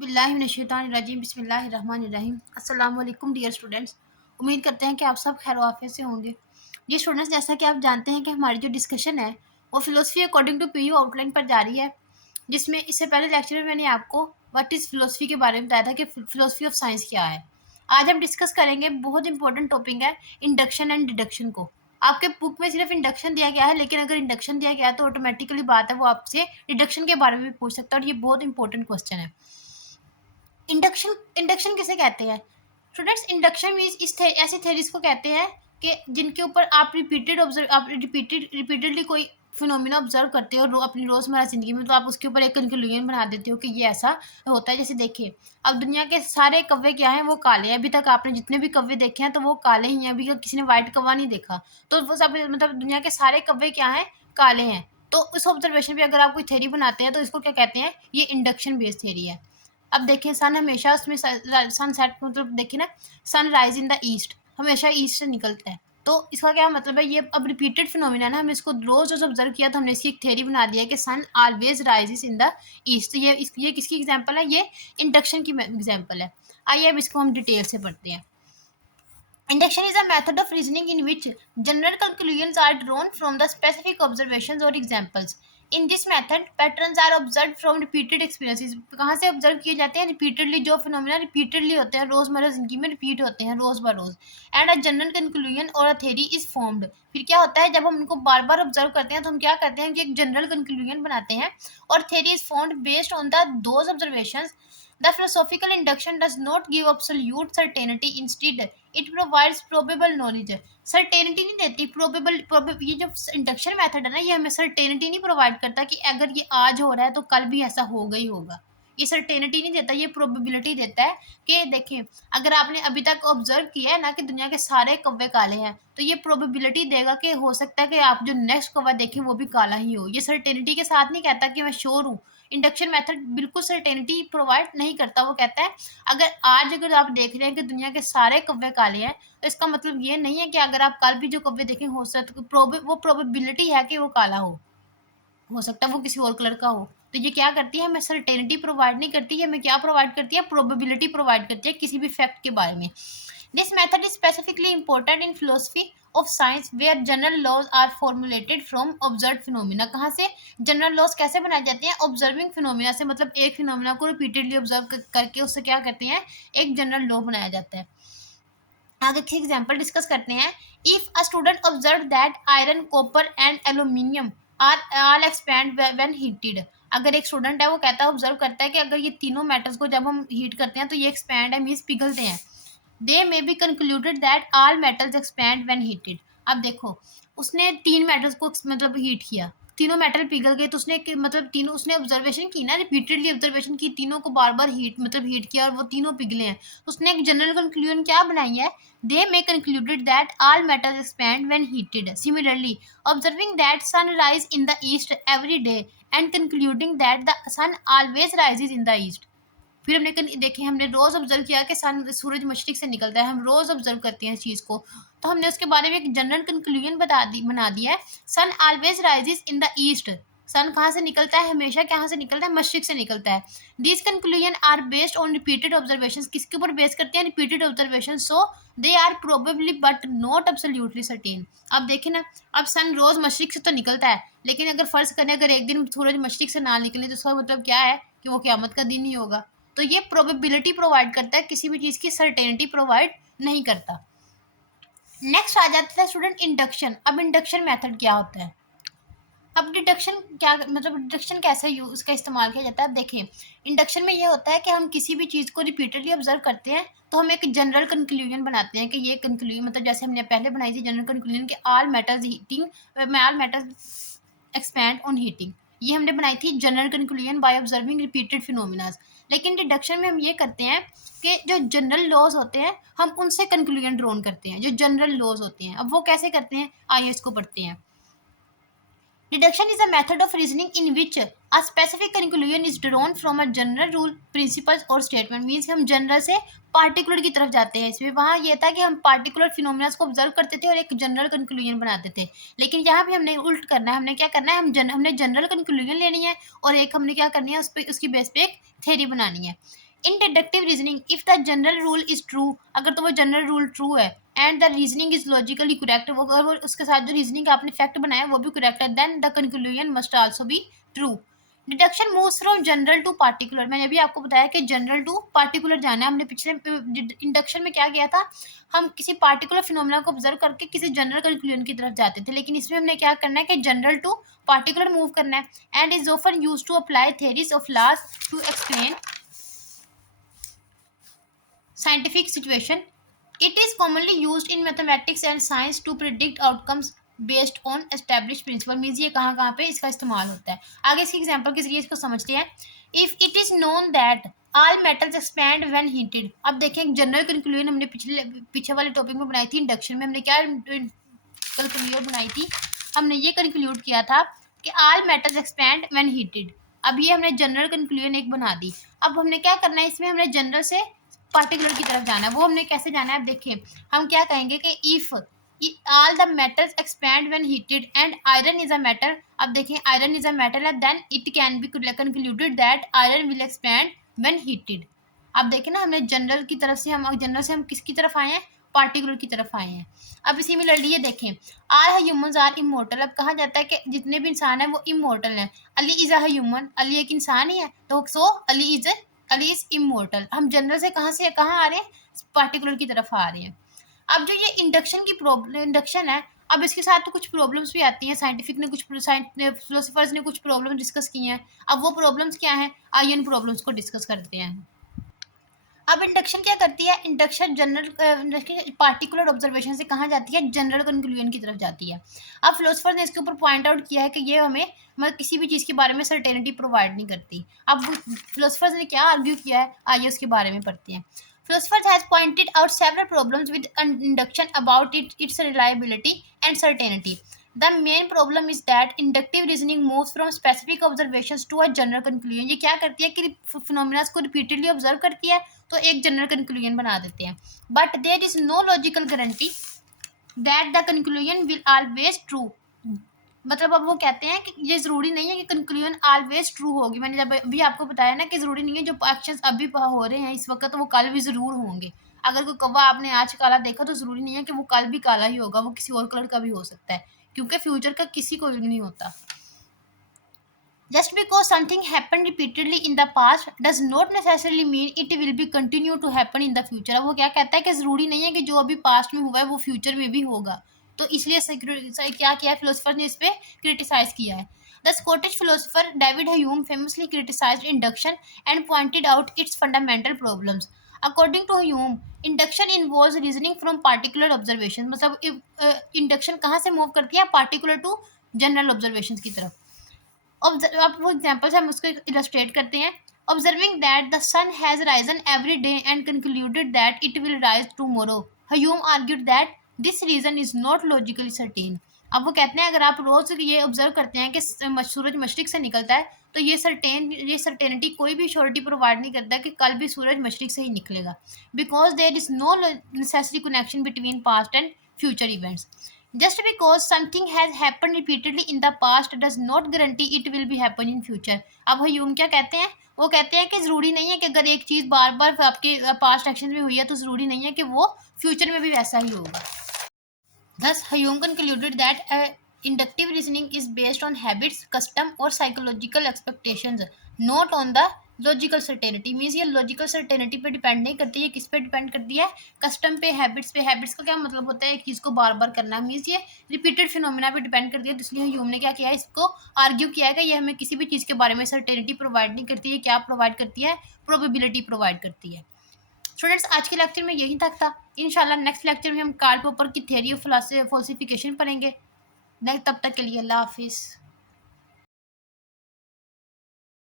बिस्मिल्लाहिर्रहमानिर्रहीम बिस्मिल्लाहिर्रहमानिर्रहीम अस्सलाम वालेकुम डियर स्टूडेंट्स। उम्मीद करते हैं कि आप सब खैर आफियत से होंगे। ये स्टूडेंट्स, जैसा कि आप जानते हैं कि हमारी जो डिस्कशन है वो philosophy according to PU outline पर जारी है, जिसमें इससे पहले लेक्चर में मैंने आपको व्हाट इज़ फ़िलोसफी के बारे में बताया था कि फ़िलोसफी ऑफ साइंस क्या है। आज हम डिस्कस करेंगे, बहुत इंपॉर्टेंट टॉपिक है, इंडक्शन एंड डिडक्शन को। आपके बुक में सिर्फ इंडक्शन दिया गया है, लेकिन अगर इंडक्शन दिया गया है तो ऑटोमेटिकली बात है वो आपसे डिडक्शन के बारे में भी पूछ सकता है, और ये बहुत इंपॉर्टेंट क्वेश्चन है। इंडक्शन इंडक्शन किसे कहते हैं स्टूडेंट्स? इंडक्शन मीन्स ऐसी थेरीज को कहते हैं कि जिनके ऊपर आप रिपीटेडली कोई फिनोमिना ऑब्जर्व करते हो अपनी रोज़मर्रा ज़िंदगी में, तो आप उसके ऊपर एक कंक्लूजन बना देते हो कि ये ऐसा होता है। जैसे देखिए, अब दुनिया के सारे कौवे क्या हैं, वो काले हैं। अभी तक आपने जितने भी कौवे देखे हैं तो वो काले ही हैं, अभी तक किसी ने वाइट कौवा नहीं देखा। तो वो सब मतलब दुनिया के सारे कौवे क्या हैं, काले हैं। तो उस ऑब्जर्वेशन पे अगर आप कोई थ्योरी बनाते हैं तो इसको क्या कहते हैं, ये इंडक्शन बेस्ड थ्योरी है। अब देखिए, सन हमेशा उसमें सन सेट मतलब देखिए ना, sun rise in the east, हमेशा ईस्ट से निकलता है। तो इसका क्या मतलब है, ये अब रिपीटेड फिनोमिना ना, हमने इसको रोज रोज ऑब्जर्व किया तो हमने इसकी एक थ्योरी बना दिया है कि sun always rises in the east. तो ये किसकी एग्जांपल है, ये इंडक्शन की एग्जांपल है। आइए अब इसको हम डिटेल से पढ़ते हैं। Induction is a method of reasoning in which general conclusions are drawn from the specific observations or examples. In this method, patterns are observed from repeated experiences. कहाँ से ऑब्जर्व किए जाते हैं? रिपीटेडली, जो फिनोमिना रिपीटेडली होते हैं, रोजमर्रा जिंदगी में रिपीट होते हैं रोज बाय रोज। एंड अ जनरल कंक्लूजन और अ थ्योरी इज फॉर्म्ड। फिर क्या होता है, जब हम उनको बार बार ऑब्जर्व करते हैं तो हम क्या करते हैं कि एक जनरल कंक्लूजन बनाते हैं, और theory is formed based on the those observations. The philosophical induction does not give absolute certainty. Instead, it provides probable knowledge. Certainty नहीं देती, प्रोबेबल ये जो इंडक्शन मेथड है ना, ये हमें सर्टेनिटी नहीं प्रोवाइड करता कि अगर ये आज हो रहा है तो कल भी ऐसा होगा ही होगा। ये सर्टेनिटी नहीं देता, ये प्रोबेबिलिटी देता है कि देखें, अगर आपने अभी तक ऑब्जर्व किया है ना कि दुनिया के सारे कौवे काले हैं, तो ये प्रोबेबिलिटी देगा कि हो सकता है कि आप जो नेक्स्ट कौवा देखें वो भी काला ही हो। ये सर्टेनिटी के साथ नहीं कहता कि मैं श्योर हूँ। इंडक्शन मेथड बिल्कुल सर्टेनिटी प्रोवाइड नहीं करता। वो कहता है अगर आप देख रहे हैं कि दुनिया के सारे कौवे काले हैं, तो इसका मतलब ये नहीं है कि अगर आप कल भी जो कौवे देखें हो सकता वो प्रोबेबिलिटी है कि वो काला हो सकता है वो किसी और कलर का हो। तो ये क्या करती है, हमें सर्टेनिटी प्रोवाइड नहीं करती है, हमें क्या प्रोवाइड करती है, प्रोबेबिलिटी प्रोवाइड करती है किसी भी फैक्ट के बारे में। This method is specifically important in philosophy of science where general laws are formulated from observe phenomena. कहाँ से जनरल लॉज कैसे बनाए जाते हैं? ऑब्जर्विंग फिनोमिना से, मतलब एक फिनोमिना को रिपीटेडली ऑब्जर्व करके उससे क्या करते हैं, एक जनरल लॉ बनाया जाता है। आगे की एग्जांपल डिस्कस करते हैं। If a student observe that iron, copper and aluminium are all expand when heated. अगर एक स्टूडेंट है वो कहता है, ऑब्जर्व करता है कि अगर ये तीनों मेटल्स को जब हम हीट करते हैं तो ये एक्सपैंड है, मीन्स पिघलते हैं। They may be concluded that all metals expand when heated. अब देखो, उसने तीन मेटल्स को मतलब हीट किया, तीनों मेटल पिघल गए, तो उसने मतलब तीनों उसने ऑब्जर्वेशन की ना, रिपीटेडली ऑब्जर्वेशन की, तीनों को बार बार हीट किया और वो तीनों पिघले हैं। तो उसने एक जनरल कंक्लूजन क्या बनाई है, they may concluded that all metals expand when heated. Similarly, observing that sun rise in the east every day and concluding that the sun always rises in the east. फिर हमने रोज observe किया कि सूरज मशरिक से निकलता है, हम रोज ऑब्जर्व करते हैं इस चीज को, तो हमने उसके बारे में एक जनरल कंक्लूजन बना दिया है, sun always rises in the east. Sun कहाँ से निकलता है, हमेशा कहाँ से निकलता है, मशरिक से निकलता है। These conclusion are based on repeated observation. किसके ऊपर बेस करते हैं, repeated observation. So they are probably but not absolutely certain. अब देखें ना, अब सन रोज मशरिक से तो निकलता है, लेकिन अगर फर्ज करें अगर एक दिन सूरज मशरिक से ना निकले तो उसका मतलब क्या है कि वो क़यामत का दिन ही होगा। तो ये प्रोबेबिलिटी प्रोवाइड करता है, किसी भी चीज़ की सर्टेनिटी प्रोवाइड नहीं करता। नेक्स्ट आ जाता है स्टूडेंट इंडक्शन। अब इंडक्शन मेथड क्या होता है, अब डिडक्शन क्या मतलब डिडक्शन कैसे उसका इस्तेमाल किया जाता है। अब देखिए, इंडक्शन में ये होता है कि हम किसी भी चीज़ को रिपीटेडली ऑब्जर्व करते हैं तो हम एक जनरल कंक्लूजन बनाते हैं कि ये कंक्लूजन मतलब जैसे हमने पहले बनाई थी जनरल कंक्लूजन कि all metals expand on heating. ये हमने बनाई थी general conclusion by observing repeated phenomenas. लेकिन डिडक्शन में हम ये करते हैं कि जो जनरल लॉज होते हैं हम उनसे कंक्लूजन ड्रॉन करते हैं, जो जनरल लॉज होते हैं। अब वो कैसे करते हैं, आइए इसको पढ़ते हैं। Deduction is a method of reasoning in which a specific conclusion is drawn from a general rule, principles और statement. मीन्स हम जनरल से पार्टिकुलर की तरफ जाते हैं। इसमें वहाँ ये था कि हम पार्टिकुलर फिनोमिना को ऑब्जर्व करते थे और एक जनरल कंक्लूजन बनाते थे, लेकिन यहाँ भी हमने उल्ट करना है। हमने क्या करना है, हमने जनरल कंक्लूजन लेनी है और एक हमने क्या करनी है, उस पर उसकी बेस पे एक थ्योरी बनानी है। In deductive reasoning if the general rule is true, अगर तो वो जनरल रूल ट्रू है and the reasoning is logically correct, वो अगर वो उसके साथ जो रीजनिंग का आपने फैक्ट बनाया वो भी करेक्ट है, then the conclusion must also be true. Deduction moves from general to particular, मैंने अभी आपको बताया कि जनरल टू पार्टिकुलर जाना है। हमने पिछले इंडक्शन में क्या किया था, हम किसी पार्टिकुलर फिनोमेना को ऑब्जर्व करके किसी जनरल कंक्लूजन की तरफ जाते थे, लेकिन इसमें हमने क्या करना है कि जनरल टू पार्टिकुलर मूव करना है। And is often used to apply theories of laws to explain scientific situation. It is commonly used in mathematics and science to predict outcomes based on established principle। Means ये कहाँ पे इसका इस्तेमाल होता है। आगे इसके एग्जांपल के जरिए इसको समझते हैं। If it is known that all metals expand when heated, अब देखें एक जनरल कंक्लूजन हमने पीछे वाले टॉपिक में बनाई थी इंडक्शन में, हमने क्या कंक्लूजन बनाई थी, हमने ये कंक्लूड किया था कि all metals expand when heated. अब ये हमने जनरल कंक्लूजन एक बना दी। अब हमने क्या करना है, इसमें हमने जनरल से पार्टिकुलर की तरफ जाना है। वो हमने कैसे जाना है, अब देखें हम क्या कहेंगे कि if all the metals expand when heated and iron is a metal, अब देखें आयरन इज अ मेटल है, then it can be concluded that iron will expand when heated. अब देखें ना, हमने जनरल की तरफ से हम जनरल से हम किसकी तरफ आए हैं, पार्टिकुलर की तरफ आए हैं। अब इसी में लड़ लिए देखें, आर ह्यूमंस आर इमोर्टल, अब कहा जाता है कि जितने भी इंसान हैं वो इमोर्टल हैं। Ali is a human, Ali एक इंसान ही है, तो सो अली इज इमोर्टल। हम जनरल से कहाँ आ रहे हैं, पार्टिकुलर की तरफ आ रहे हैं। अब जो ये इंडक्शन की प्रॉब्लम इंडक्शन है, अब इसके साथ तो कुछ प्रॉब्लम्स भी आती हैं। साइंटिफिक ने कुछ फिलोसफर्स ने कुछ प्रॉब्लम डिस्कस की हैं। अब वो प्रॉब्लम्स क्या हैं, आइए उन प्रॉब्लम्स को डिस्कस करते हैं। अब इंडक्शन क्या करती है, इंडक्शन जनरल पार्टिकुलर ऑब्जर्वेशन से कहाँ जाती है, जनरल कंक्लूजन की तरफ जाती है। अब फिलोसफर ने इसके ऊपर पॉइंट आउट किया है कि ये हमें मतलब किसी भी चीज़ के बारे में सर्टेनिटी प्रोवाइड नहीं करती। अब फिलोसफर्स ने क्या आर्ग्यू किया है, आइए उसके बारे में पढ़ते हैं। Philosophers has pointed out several problems with induction about its reliability and certainty. The main problem is that inductive reasoning moves from specific observations to a general conclusion। ये क्या करती है कि फिनोमिना को रिपीटेडली ऑब्जर्व करती है तो एक जनरल कंक्लूजन बना देते हैं। But there is no logical guarantee that the conclusion will always true. मतलब अब वो कहते हैं कि ये ज़रूरी नहीं है कि कंक्लूजन ऑलवेज ट्रू होगी। मैंने जब अभी आपको बताया ना कि ज़रूरी नहीं है जो एक्शंस अभी हो रहे हैं इस वक्त वो कल भी ज़रूर होंगे। अगर कोई कौवा आपने आज काला देखा तो ज़रूरी नहीं है कि वो कल भी काला ही होगा, वो किसी और कलर का भी हो सकता है, क्योंकि फ्यूचर का किसी को भी नहीं होता। Just because something happened repeatedly in the past does not necessarily mean it will be continue to happen in the future। अब वो क्या कहता है कि ज़रूरी नहीं है कि जो अभी पास्ट में हुआ है वो फ्यूचर में भी होगा। तो इसलिए क्या किया है, फिलोसफर ने इस पर क्रिटिसाइज किया है। The Scottish philosopher David Hume famously criticised induction and pointed out its fundamental problems. According to Hume induction involves reasoning from particular observation, मतलब इंडक्शन कहाँ से मूव करती है, पार्टिकुलर टू जनरल ऑब्जर्वेशन की तरफ। अब वो एग्जाम्पल्स हम उसको इलस्ट्रेट करते हैं। Observing that the sun has risen every day and concluded that it will rise tomorrow, Hume argued that this reason is not logically certain. अब वो कहते हैं अगर आप रोज ये ऑब्जर्व करते हैं कि सूरज मशरिक से निकलता है तो ये सर्टेनिटी कोई भी श्योरिटी प्रोवाइड नहीं करता कि कल भी सूरज मशरिक से ही निकलेगा, because there is no necessary connection between past and future events. Just because something has happened repeatedly in the past does not guarantee it will be happen in future। अब Hume क्या कहते हैं, वो कहते हैं कि ज़रूरी नहीं है कि अगर एक चीज़ बार बार आपके पास्ट एक्शन में हुई है तो ज़रूरी नहीं है कि वो फ्यूचर में भी वैसा ही होगा। Thus, Hume concluded that inductive reasoning is based on habits, custom or psychological expectations, not on the logical certainty. Means ये लॉजिकल सर्टेनिटी पे डिपेंड नहीं करती है, किस पे डिपेंड करती है, कस्टम पे, हैबिट्स पे। हैबिट्स का क्या मतलब होता है, एक चीज़ को बार बार करना। मीन्स ये रिपीटेड फिनोमिना पे डिपेंड करती है। तो इसलिए ह्यूम ने क्या किया है, इसको आर्ग्यू किया है कि ये हमें किसी भी चीज़ के बारे में सर्टेनिटी प्रोवाइड नहीं करती है। क्या प्रोवाइड करती है, प्रोबेबिलिटी प्रोवाइड करती है। स्टूडेंट्स आज के लेक्चर में यही तक था। इंशाल्लाह नेक्स्ट लेक्चर में हम कार्ल पॉपर की थ्योरी ऑफ फॉल्सिफिकेशन पढ़ेंगे। तब तक के लिए अल्लाह हाफिज़।